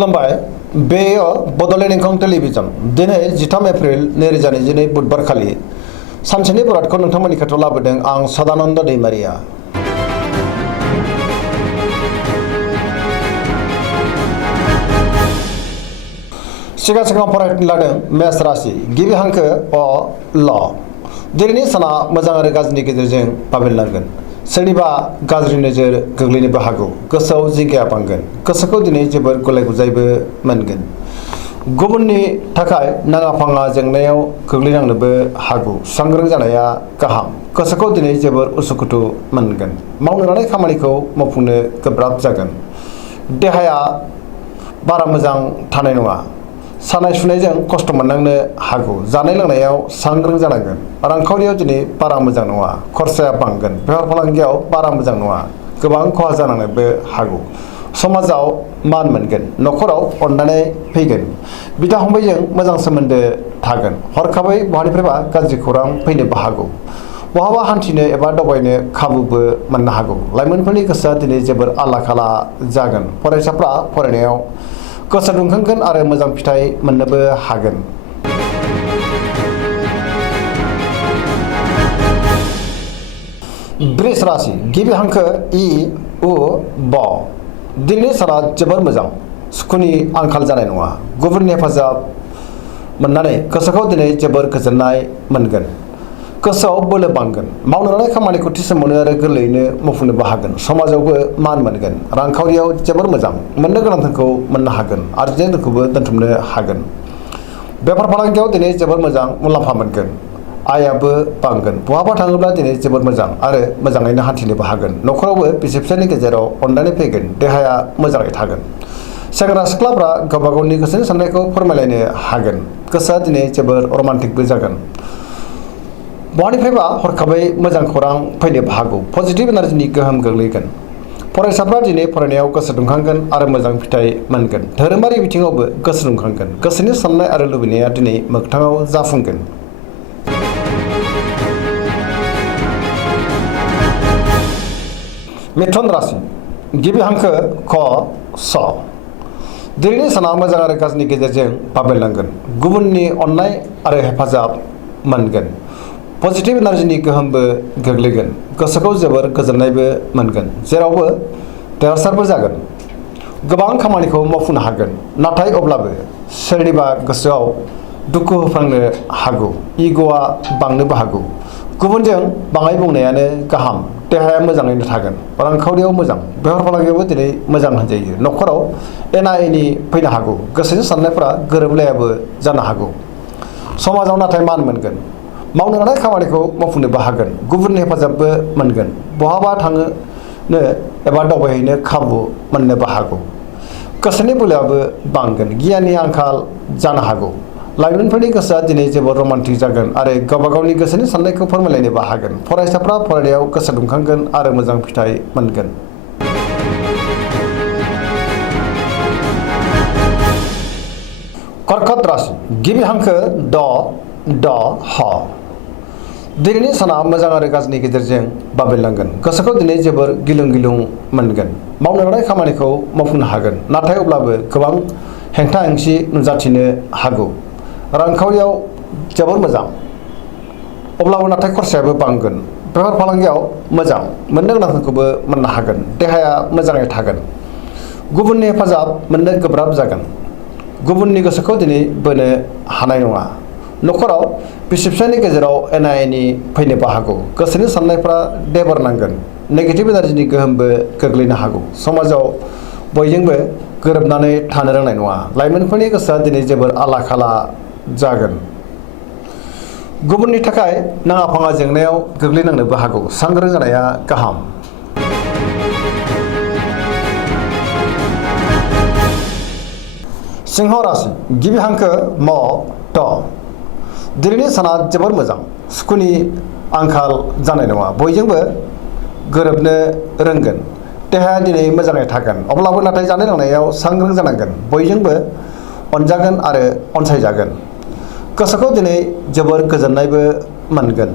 खुलुमबाय बेयो बड'लेण्ड इंखं टेलिभिजन दिनै 13 एप्रिल 2022 बुधबार खालि सानसेनि बरादखौ नोंथांमोननि खाथियाव लाबोदों आं सदानन्द दैमारिया। सिगां फरायनो लादों मेष राशि गिबि हांखो अ ल दिनैनि साना मोजां आरो गाज्रिनि गेजेरजों बाबेनलांगोन। सोरनिबा गाज्रि नोजोर गोग्लैनोबो हागौ। गोसोआव जिंगाया बांगोन। गोसोखौ दिनै जोबोर गुलाय गुजायबो मोनगोन। गुबुननि थाखाय नाङा फाङा जेंनायाव गोग्लैनांनोबो हागौ। सांग्रां जानाया गाहाम। गोसोखौ दिनै जोबोर उसुखुथु मोनगोन। मावनो लानाय खामानिखौ मावफुंनो गोब्राब जागोन। देहाया बारा मोजां थानाय नङा। सानाय सुनायजों खस्थ' मोननांनो हागौ। जानाय लोंनायाव सांग्रां जानांगोन। रांखावरियाव दिनै बारा मोजां नङा। खरसाया बांगोन। बेफार फालांगियाव बारा मोजां नङा। गोबां खहा जानांनोबो हागौ। समाजाव मान मोनगोन। न'खराव अननानै फैगोन। बिदा फंबायजों मोजां सोमोन्दो थागोन। हरखाबै बहानिफ्रायबा गाज्रि खौरां फैनोबो हागौ। बहाबा हान्थिनो एबा दावबायनो खाबुबो मोननो हागौ। लाइमोनफोरनि गोसोआ दिनै जोबोर आला खाला जागोन। फरायसाफ्रा फरायनायाव गोसो दुंखांगोन आरो मोजां फिथाइ मोननोबो हागोन। वृष राशि गिबि हांखो इ उ ब दिनैनि साना जोबोर मोजां। सुखुनि आंखाल जानाय नङा। गुबुननि हेफाजाब मोननानै गोसोखौ दिनै जोबोर गोजोननाय मोनगोन। गोसोआव बोलो बांगोन। मावनो लानाय खामानिखौ थि समावनो आरो गोरलैयैनो मावफुंनोबो हागोन। समाजावबो मान मोनगोन। रांखावरियाव जोबोर मोजां। मोननो गोनां धोनखौ मोननो हागोन। आरजिनाय धोनखौबो दोनथुमनो हागोन। बेफार फालांगियाव दिनै जोबोर मोजां मुलाम्फा मोनगोन। आयाबो बांगोन। बहाबा थाङोब्ला दिनै जोबोर मोजां आरो मोजाङैनो हान्थिनोबो हागोन। न'खरावबो बिसि फिसायनि गेजेराव अननानै फैगोन। देहाया मोजाङै थागोन। सेंग्रा सिख्लाफ्रा गावबा गावनि गोसोनि साननायखौ फोरमायलायनो हागोन। गोसोआ दिनै जोबोर रमान्टिकबो जागोन। बहानिफ्रायबा हरखाबै मोजां खौरां फैनोबो हागौ। पजिटिभ एनार्जिनि गोहोम गोग्लैगोन। फरायसाफ्रा दिनै फरायनायाव गोसो दुंखांगोन आरो मोजां फिथाइ मोनगोन। धोरोमारि बिथिङावबो गोसो दुंखांगोन। गोसोनि साननाय आरो लुबैनाया दिनै मोगथाङाव जाफुंगोन। मिथुन राशि गिबि हांखो क स दिनैनि साना मोजां आरो गाज्रिनि गेजेरजों बाबेनलांगोन। गुबुननि अननाय आरो हेफाजाब मोनगोन। पजिटिभ एनार्जिनि गोहोमबो गोग्लैगोन। गोसोखौ जोबोर गोजोननायबो मोनगोन। जेरावबो देरहासारबो जागोन। गोबां खामानिखौ मावफुंनो हागोन। नाथाय अब्लाबो सोरनिबा गोसोआव दुखु होफ्लांनो हागौ। इग'आ बांनोबो हागौ। गुबुनजों बाङाय बुंनायानो गाहाम। देहाया मोजाङैनो थागोन। रांखावरियाव मोजां। बेफार फालांगियावबो दिनै मोजां होनजायो। न'खराव एना एनि फैनो हागौ। गोसोनि साननायफोरा गोरोबलायाबो जानो हागौ। समाजाव नाथाय मान मोनगोन। मावनो लानाय खामानिखौ मावफुंनोबो हागोन। गुबुननि हेफाजाबबो मोनगोन। बहाबा थांनो एबा दावबायहैनो खाबु मोननोबो हागौ। गोसोनि बोलोआबो बांगोन। गियाननि आंखाल जानो हागौ। लाइमोनफोरनि गोसोआ दिनै जोबोर रमान्टिक जागोन आरो गावबा गावनि गोसोनि साननायखौ फोरमायलायनोबो हागोन। फरायसाफ्रा फरायनायाव गोसो दुंखांगोन आरो मोजां फिथाइ मोनगोन। कर्कट राशि गिबि हांखो ड ह दिनैनि साना मोजां आरो गाज्रिनि गेजेरजों बाबेनलांगोन। गोसोखौ दिनै जोबोर गिलुं गिलुं मोनगोन। मावनो लानाय खामानिखौ मावफुंनो हागोन। नाथाय अब्लाबो गोबां हेंथा हेंसि नुजाथिनो हागौ। रांखावरियाव जोबोर मोजां। अब्लाबो नाथाय खरसायाबो बांगोन। बेफार फालांगियाव मोजां। मोननो गोनां धोनखौबो मोननो हागोन। देहाया मोजाङै थागोन। गुबुननि हेफाजाब मोननो गोब्राब जागोन। गुबुननि गोसोखौ दिनै बोनो हानाय नङा। न'खराव बिसि फिसायनि गेजेराव एना एनि फैनोबो हागौ। गोसोनि साननायफ्रा देबोरनांगोन। नेगेटिभ एनार्जिनि गोहोमबो गोग्लैनो हागौ। समाजाव बयजोंबो गोरोबनानै थानो रोंनाय नङा। लाइमोनफोरनि गोसोआ दिनै जोबोर आला खाला जागोन। गुबुननि थाखाय नाङा फाङा जेंनायाव गोग्लैनांनोबो हागौ। सांग्रां जानाया गाहाम। सिंह राशि गिबि हांखो म ट दिनैनि साना जोबोर मोजां। सुखुनि आंखाल जानाय नङा। बयजोंबो गोरोबनो रोंगोन। देहाया दिनै मोजाङै थागोन। अब्लाबो नाथाय जानाय लोंनायाव सांग्रां जानांगोन। बयजोंबो अनजागोन आरो अनसायजागोन। गोसोखौ दिनै जोबोर गोजोननायबो मोनगोन।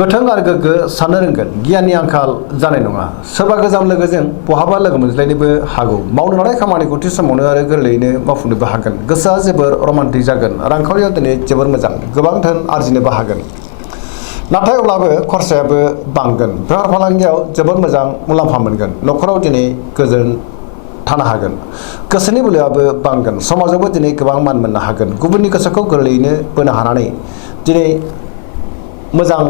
गोथों आरो गोग्गो साननो रोंगोन गियाननि आंखाल जानाय नङा सोरबा गोजाम लोगोजों बहाबा लोगो मोनज्लायनोबो हागौ मावनो लानाय खामानिखौ थि समावनो आरो गोरलैयैनो मावफुंनोबो हागोन गोसोआ जोबोर रमान्टिक जागोन रांखावरियाव दिनै जोबोर मोजां गोबां धोन आरजिनोबो हागोन नाथाय अब्लाबो खरसायाबो बांगोन बेफार फालांगियाव जोबोर मोजां मुलाम्फा मोनगोन न'खराव दिनै गोजोन थानो हागोन गोसोनि बोलोआबो बांगोन समाजावबो दिनै गोबां मान मोननो हागोन गुबुननि गोसोखौ गोरलैयैनो बोनो हानानै दिनै मोजां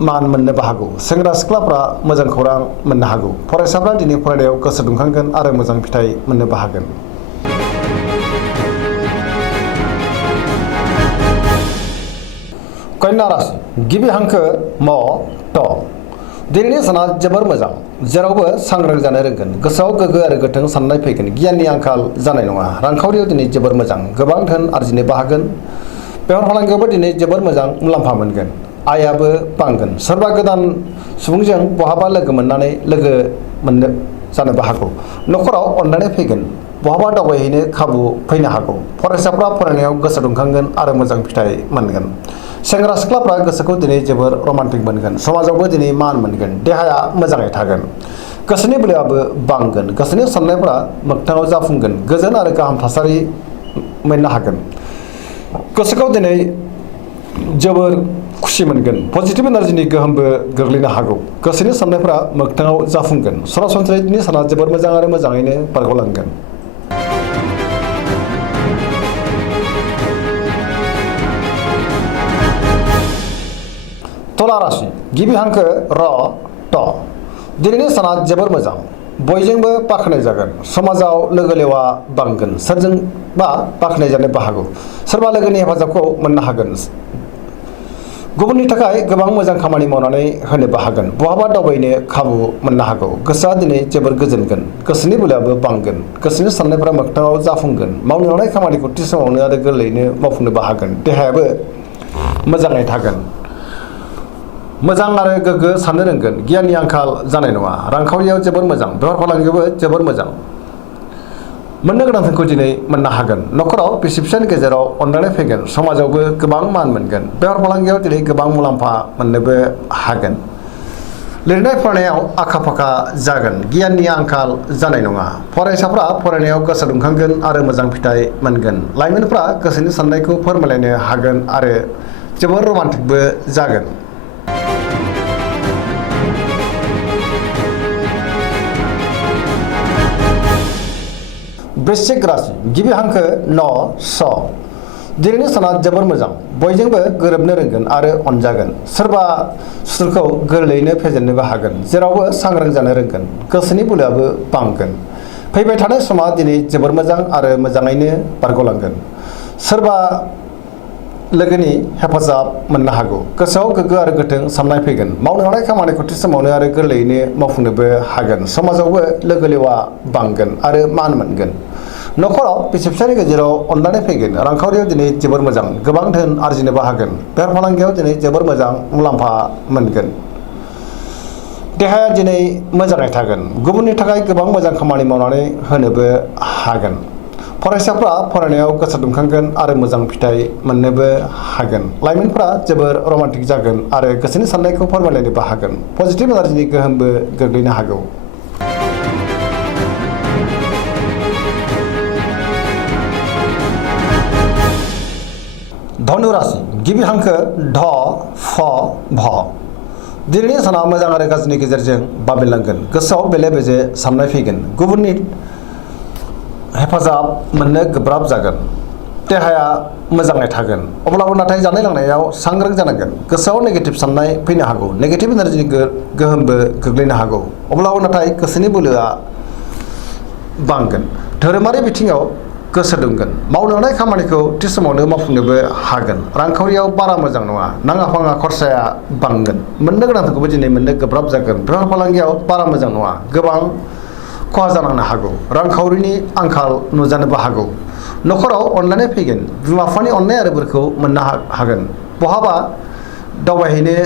मान मोननोबो हागौ सेंग्रा सिख्लाफ्रा मोजां खौरां मोननो हागौ फरायसाफ्रा दिनै फरायनायाव गोसो दुंखांगोन आरो मोजां फिथाइ मोननोबो हागोन कन्या राशि गिबि हांखो म ट दिनैनि साना जोबोर मोजां जेरावबो सांग्रां जानो रोंगोन गोसोआव गोग्गो आरो गोथों साननाय फैगोन गियाननि आंखाल जानाय नङा रांखावरियाव दिनै जोबोर मोजां गोबां धोन आरजिनोबो हागोन बेफार फालांगियावबो दिनै जोबोर मोजां मुलाम्फा मोनगोन आयाबो बांगोन सोरबा गोदान सुबुंजों बहाबा लोगो मोननानै लोगो मोननो जानोबो हागौ न'खराव अनलायनाय फैगोन बहाबा दावबायहैनो खाबु फैनो हागौ फरायसाफ्रा फरायनायाव गोसो दुंखांगोन आरो मोजां फिथाइ मोनगोन सेंग्रा सिख्लाफ्रा गोसोखौ दिनै जोबोर रमान्टिक मोनगोन समाजावबो दिनै मान मोनगोन देहाया मोजाङै थागोन गोसोनि बोलोआबो बांगोन गोसोनि साननायफ्रा मोगथाङाव जाफुंगोन गोजोन आरो गाहाम थासारि मोननो हागोन गोसोखौ दिनै जोबोर खुसि मोनगोन पजिटिभ एनार्जिनि गोहोमबो गोग्लैनो हागौ गोसोनि साननायफ्रा मोगथाङाव जाफुंगोन सरासनस्रायै दिनै साना जोबोर मोजां आरो मोजाङैनो बारग'लांगोन तुला राशि गिबि हांखो र ट दिनैनि साना जोबोर मोजां बयजोंबो बाख्नाय जागोन समाजाव लोगो लेवा बांगोन सोरजोंबा बाख्नाय जानोबो हागौ सोरबा लोगोनि हेफाजाबखौ मोननो हागोन गुबुननि थाखाय गोबां मोजां खामानि मावनानै होनोबो हागोन बहाबा दावबायनो खाबु मोननो हागौ गोसोआ दिनै जोबोर गोजोनगोन गोसोनि बोलोआबो बांगोन गोसोनि साननायफ्रा मोगथाङाव जाफुंगोन मावनो लानाय खामानिखौ थि समावनो आरो गोरलैयैनो मावफुंनोबो हागोन देहायाबो मोजाङै थागोन मोजां आरो गोग्गो साननो रोंगोन गियाननि आंखाल जानाय नङा रांखावरियाव जोबोर मोजां बेफार फालांगियावबो जोबोर मोजां मोननो गोनांखौ दिनै मोननो हागोन न'खराव बिसि फिसायनि गेजेराव अनलायनाय फैगोन समाजावबो गोबां मान मोनगोन बेफार फालांगियाव दिनै गोबां मुलाम्फा मोननोबो हागोन लिरनाय फरायनायाव आखा फाखा जागोन गियाननि आंखाल जानाय नङा फरायसाफ्रा फरायनायाव गोसो दुंखांगोन आरो मोजां फिथाइ मोनगोन लाइमोनफ्रा गोसोनि साननायखौ फोरमायलायनो हागोन आरो जोबोर रमान्टिकबो जागोन वृश्चिक राशि गिबि हांखो न स दिनैनि साना जोबोर मोजां बयजोंबो गोरोबनो रोंगोन आरो अनजागोन सोरबा सुथुरखौ गोरलैयैनो फेजेननोबो हागोन जेरावबो सांग्रां जानो रोंगोन गोसोनि बोलोआबो बांगोन फैबाय थानाय समा दिनै जोबोर मोजां आरो मोजाङैनो बारग'लांगोन सोरबा लोगोनि हेफाजाब मोननो हागौ गोसोआव गोग्गो आरो गोथों साननाय फैगोन मावनो लानाय खामानिखौ थि समावनो आरो गोरलैयैनो मावफुंनोबो हागोन समाजावबो लोगो लेवा बांगोन आरो मान मोनगोन न'खराव बिसि फिसायनि गेजेराव अनलायनाय फैगोन रांखावरियाव दिनै जोबोर मोजां गोबां धोन आरजिनोबो हागोन बेफार फालांगियाव दिनै जोबोर मोजां मुलाम्फा मोनगोन देहाया दिनै मोजाङै थागोन गुबुननि थाखाय गोबां मोजां खामानि मावनानै होनोबो हागोन फरायसाफ्रा फरायनायाव गोसो दुंखांगोन आरो मोजां फिथाइ मोननोबो हागोन लाइमोनफ्रा जोबोर रमान्टिक जागोन आरो गोसोनि साननायखौ फोरमायलायनोबो हागोन पजिटिभ एनार्जिनि गोहोमबो गोग्लैनो हागौ धनु राशि गिबि हांखो ढ फ भ दिनैनि साना मोजां आरो गाज्रिनि गेजेरजों बाबेनलांगोन गोसोआव बेले बेजे साननाय फैगोन गुबुननि हेफाजाब मोननो गोब्राब जागोन देहाया मोजाङै थागोन अब्लाबो नाथाय जानाय लोंनायाव सांग्रां जानांगोन गोसोआव नेगेटिभ साननाय फैनो हागौ नेगेटिभ एनार्जिनि गोहोमबो गोग्लैनो हागौ अब्लाबो नाथाय गोसोनि बोलोआ बांगोन धोरोमारि बिथिङाव गोसो दुंगोन मावनो लानाय खामानिखौ थि समावनो मावफुंनोबो हागोन रांखावरियाव बारा मोजां नङा नाङा फाङा खरसाया बांगोन मोननो गोनांखौबो दिनै मोननो गोब्राब जागोन बेफार फालांगियाव बारा मोजां नङा गोबां खहा जानांनो हागौ रांखावरिनि आंखाल नुजानोबो हागौ न'खराव अनलायनाय फैगोन बिमा बिफानि अननाय आरो बोरखौ मोननो हागोन बहाबा दावबायहैनो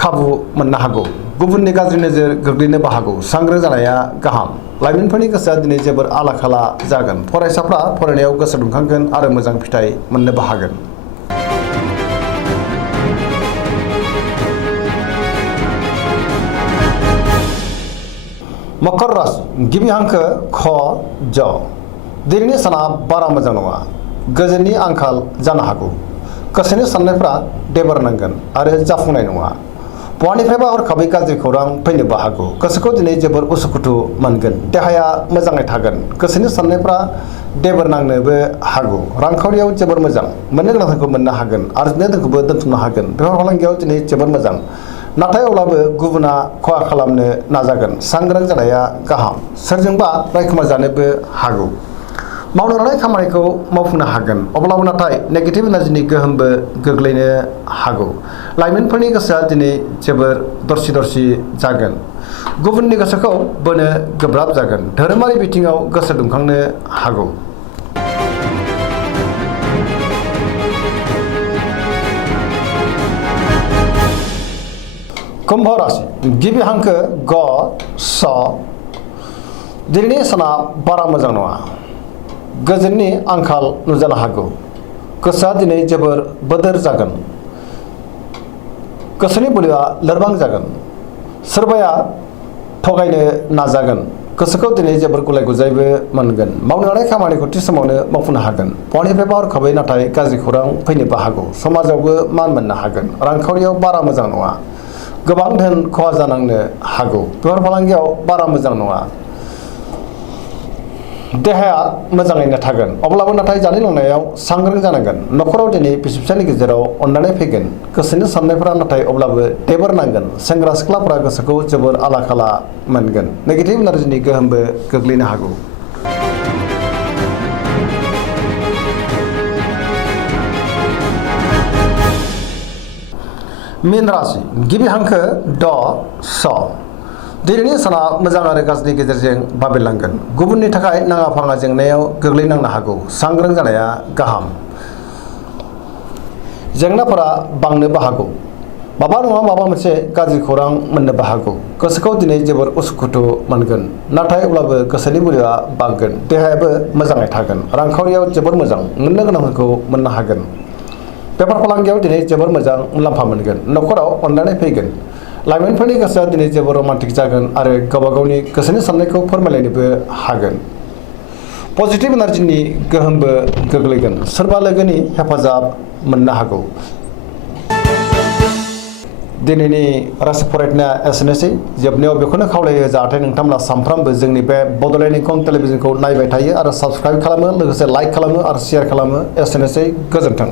खाबु मोननो हागौ गुबुननि गाज्रि नोजोर गोग्लैनोबो हागौ सांग्रां जानाया गाहाम लाइमोनफोरनि गोसोआ दिनै जोबोर आला खाला जागोन फरायसाफ्रा फरायनायाव गोसो दुंखांगोन आरो मोजां फिथाइ मोननोबो हागोन मकर राशि गिबि हांखो ख ज दिनैनि साना बारा मोजां नङा गोजोननि आंखाल जानो हागौ गोसोनि साननायफ्रा देबार नांगोन आरो जाफुंनाय नङा बहानिफ्रायबा हरखाबै गाज्रि खौरां फैनोबो हागौ गोसोखौ दिनै जोबोर उसुखुथु मोनगोन देहाया मोजाङै थागोन गोसोनि साननायफ्रा देबार नांनोबो हागौ रांखावरियाव जोबोर मोजां मोननो गोनांखौ मोननो हागोन आरजिनो दोनखौबो दोनथुमनो हागोन बेफार फालांगियाव दिनै जोबोर मोजां नाथाय अब्लाबो गुबुना खहा खालामनो नाजागोन सांग्रां जानाया गाहाम सोरजोंबा रायखुमा जानोबो हागौ मावनो लानाय खामानिखौ मावफुंनो हागोन अब्लाबो नाथाय नेगेटिभ एनार्जिनि गोहोमबो गोग्लैनो हागौ लाइमोनफोरनि गोसोआ दिनै जोबोर दरसि दरसि जागोन गुबुननि गोसोखौ बोनो गोब्राब जागोन धोरोमारि बिथिङाव गोसो दुंखांनो हागौ कुम्भ राशि गिबि हांखो ग स दिनैनि साना बारा मोजां नङा गोजोननि आंखाल नुजानो हागौ गोसोआ दिनै जोबोर बोदोर जागोन गोसोनि बोलोआ लोरबां जागोन सोरबाया थगायनो नाजागोन गोसोखौ दिनै जोबोर गुलाय गुजायबो मोनगोन मावनो लानाय खामानिखौ थि समावनो मावफुंनो हागोन बहानिफ्रायबा हरखाबै नाथाय गाज्रि खौरां फैनोबो हागौ समाजावबो मान मोननो हागोन रांखावरियाव बारा मोजां नङा गोबां धोन खहा जानांनो हागौ बेफार फालांगियाव बारा मोजां नङा देहाया मोजाङैनो थागोन अब्लाबो नाथाय जानाय लोंनायाव सांग्रां जानांगोन न'खराव दिनै बिसि फिसायनि गेजेराव अननानै फैगोन गोसोनि साननायफोरा नाथाय अब्लाबो देबार नांगोन सेंग्रा सिख्लाफोरा गोसोखौ जोबोर आला खाला मोनगोन नेगेटिभ एनार्जिनि गोहोमबो गोग्लैनो हागौ मीन राशि गिबि हांखो ड स दिनैनि साना मोजां आरो गाज्रिनि गेजेरजों बाबेरलांगोन गुबुननि थाखाय नाङा फाङा जेंनायाव गोग्लैनांनो हागौ सांग्रां जानाया गाहाम जेंनाफोरा बांनोबो हागौ माबा नङा माबा मोनसे गाज्रि खौरां मोननोबो हागौ गोसोखौ दिनै जोबोर उसुखुथु मोनगोन नाथाय अब्लाबो गोसोनि बोलोआ बांगोन देहायाबो मोजाङै थागोन रांखावरियाव जोबोर मोजां मोननो गोनांखौ मोननो हागोन बेफार फालांगियाव दिनै जोबोर मोजां मुलाम्फा मोनगोन न'खराव अननानै फैगोन लाइमोनफोरनि गोसोआ दिनै जोबोर रमान्टिक जागोन आरो गावबा गावनि गोसोनि साननायखौ फोरमायलायनोबो हागोन पजिटिभ एनार्जिनि गोहोमबो गोग्लैगोन सोरबा लोगोनि हेफाजाब मोननो हागौ दिनैनि राशि फरायनाया एसेनोसै जोबनायाव बेखौनो खावलायो जाहाथे नोंथांमोना सानफ्रामबो जोंनि बे बड'लेण्ड इंखं टेलिभिजनखौ नायबाय थायो आरो साबस्क्राइब खालामो लोगोसे लाइक खालामो आरो शेयार खालामो एसेनोसै गोजोन्थों।